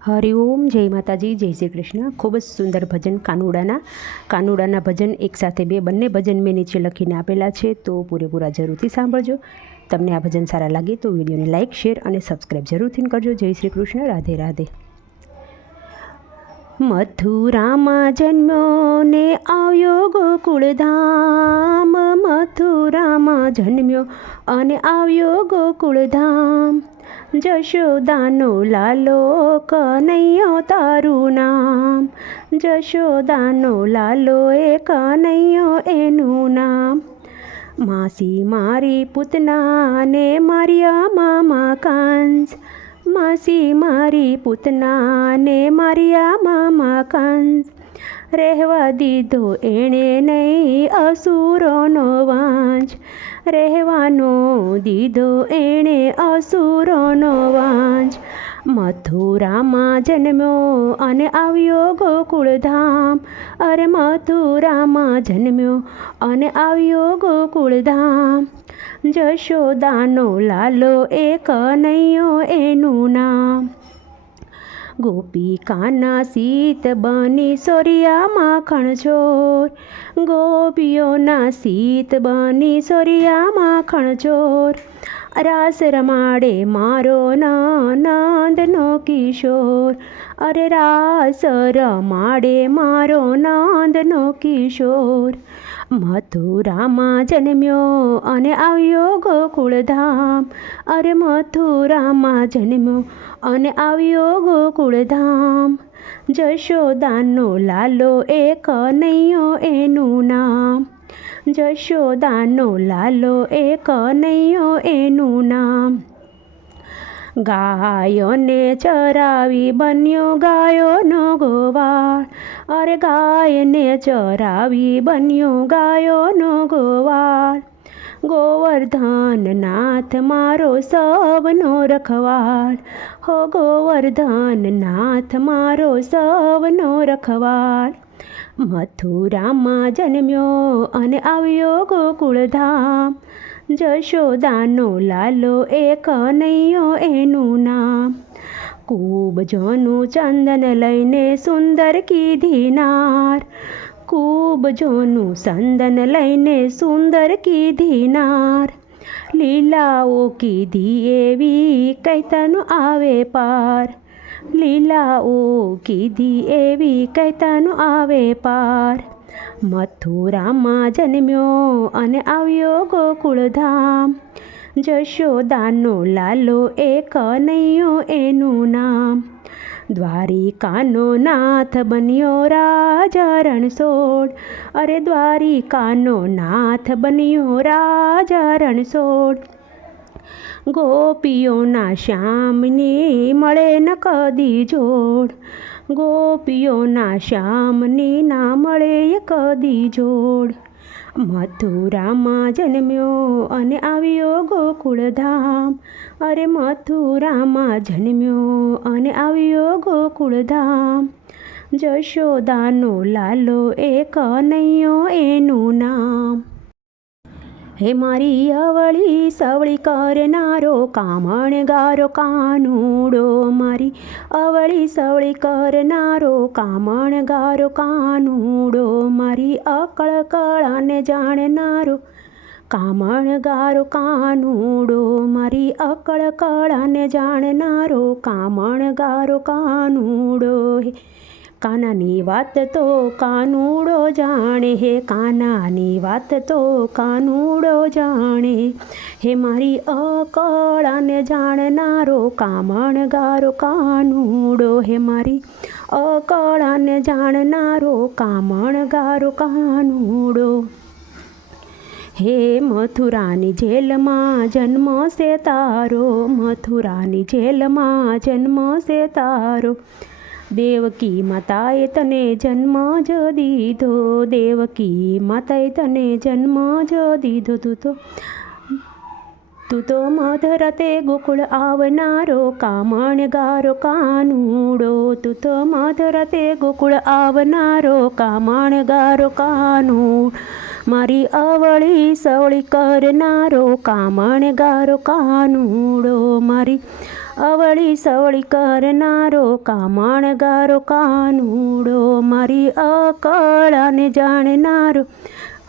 હરિઓમ, જય માતાજી, જય શ્રી કૃષ્ણ। ખૂબ જ સુંદર ભજન કાનુડાના ભજન એકસાથે બંને ભજન મેં નીચે લખીને આપેલા છે, તો પૂરેપૂરા જરૂરથી સાંભળજો। તમને આ ભજન સારા લાગે તો વિડીયોને લાઇક, શેર અને સબસ્ક્રાઈબ જરૂરથી કરજો। જય શ્રી કૃષ્ણ, રાધે રાધે। મથુરામાં જન્મ્યો ને આવ્યો ગોકુળધામ, મથુરામાં જન્મ્યો અને આવ્યો ગોકુળધામ। જશોદાનો લાલો કનૈયો તારું નામ, જશોદાનો લાલો એ કનૈયો એનું નામ। માસી મારી પૂતનાને માર્યા મામા કંસ, માસી મારી પૂતનાને માર્યા મામા કંસ। રહેવા દીધો એણે નહીં અસુરોનો વંશ, રહેવાનો દીધો એણે અસુરોનો વંશ। મથુરામાં જન્મ્યો અને આવ્યો ગોકુળધામ, અરે મથુરામાં જન્મ્યો અને આવ્યો ગોકુળધામ। જશોદાનો લાલો એ કનૈયો એનું નામ। ગોપિકાના સીત બની સોરિયા માખણ ચોર, ગોપીઓના સીત બની સોરિયા માખણ ચોર। રાસ રમાડે મારો નંદનો કિશોર, અરે રાસ રમાડે મારો નંદનો કિશોર। મથુરામાં જન્મ્યો અને આવ્યો ગોકુળધામ, અરે મથુરામાં જન્મ્યો અને આવ્યો ગોકુળધામ। જશોદાનો લાલો એ કનૈયો એનું નામ, જશોદાનો લાલો એ કનૈયો એનું નામ। ગાયોને ચરાવી બન્યો ગાયોનો ગોવાળ, અરે ગાયને ચરાવી બન્યો ગાયોનો ગોવાળ। ગોવર્ધન નાથ મારો સવનો રખવાળ, હો ગોવર્ધન નાથ મારો સવનો રખવાળ। મથુરામાં જન્મ્યો અને આવ્યો ગોકુળધામ, જશોદાનો લાલો એ કનૈયો એનું નામ। કૂબજોનું ચંદન લઈને સુંદર કીધી નાર, કૂબજોનું ચંદન લઈને સુંદર કીધી નાર। લીલાઓ કીધી એવી કહેતાનું આવે પાર, લીલાઓ કીધી એવી કહેતાનું આવે પાર। મથુરામાં જન્મ્યો અને આવ્યો ગોકુળધામ, જશોદાનો લાલો એ કનૈયો એનું નામ। દ્વારિકાનો નાથ બન્યો રાજા રણછોડ, અરે દ્વારિકાનો નાથ બન્યો રાજા રણછોડ। ગોપીઓના શ્યામની મળે ન કદી જોડ, ગોપીઓના શ્યામની ના મળે કદી જોડ। મથુરામાં જન્મ્યો અને આવ્યો ગોકુળધામ, અરે મથુરામાં જન્મ્યો અને આવ્યો ગોકુળધામ। જશોદાનો લાલો એ કનૈયો એનું નામ। હે મારી અવળી સવળી કરનારો કામણગારો કાનુડો, મારી અવળી સવળી કરનારો કામણગારો કાનુડો। મારી અકળ કળાને જાણનારો કામણગારો કાનુડો, મારી અકળ કળાને જાણનારો કામણગારો કાનુડો। કાનાની વાત તો કાનુડો જાણે, હે કાનાની વાત તો કાનુડો જાણે। હે મારી અકળાને જાણનારો કામણગારો કાનુડો, હે મારી અકળાને જાણનારો કામણગારો કાનુડો। હે મથુરાની જેલમાં જન્મ છે તારો, મથુરાની જેલમાં જન્મ છે તારો। દેવકી માતાએ તને જન્મ જ દીધો, દેવકી માતાએ તને જન્મ જ દીધો। તું તો મધરાતે ગોકુળ આવનારો કામણગારો કાનુડો, તું તો મધરાતે ગોકુળ આવનારો કામણગારો કાનુડો। મારી અવળી સવળી કરનારો કામણગારો કાનુડો, મારી અવળી સવળી કરનારો કામણગારો કાનુડો, મારી અકળાને જાણનારો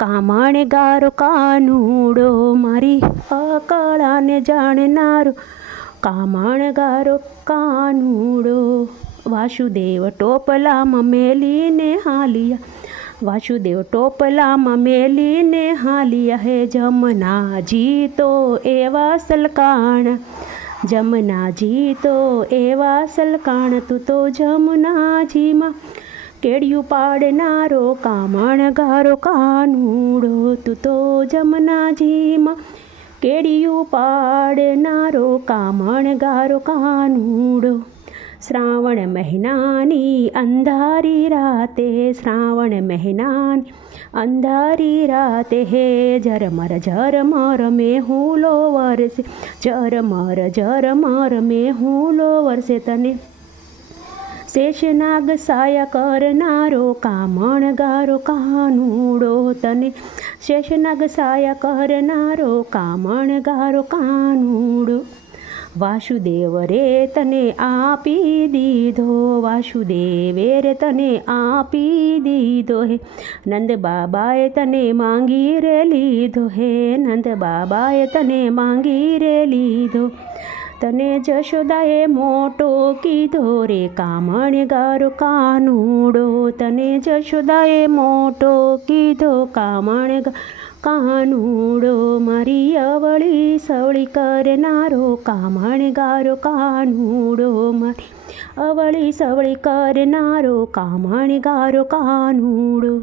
કામણગારો કાનુડો, મારી અકળાને જાણનારો કામણગારો કાનુડો. વાસુદેવ ટોપલામાં મેલીને હાલિયા, વાસુદેવ ટોપલામાં મેલીને હાલિયા, હે જમનાજી તો એવા સલકાણ, જમનાજી તો એવા સલકાણ, તું તો જમનાજીમાં કેડિયું પાડનારો કામણગારો કાનુડો, તું તો જમનાજીમાં કેડિયું પાડનારો કામણગારો કાનુડો. શ્રાવણ મહિનાની અંધારી રાતે, શ્રાવણ મહિનાની અંધારી રાતે, હે ઝરમર મેહુલો વરસે, ઝરમર મેહુલો વરસે, તને શેષનાગ સાયા કરનારો કામણગારો કાનુડો, તને શેષનાગ સાયા કરનારો કામણગારો કાનુડો. વાસુદેવ રે તને આપી દીધો, વાસુદેવે રે તને આપી દીધો, હે નંદ બાબાએ તને માંગી રે લીધો, હે નંદ બાબાએ તને માંગી રે લીધો. તને જશોદાએ મોટો કીધો રે કામણગારો કાનુડો, તને જશોદાએ મોટો કીધો કામણગારો કાનુડો, મારી અવળી સવળી કરનારો કામણગારો કાનુડો, મારી અવળી સવળી કરનારો કામણગારો કાનુડો.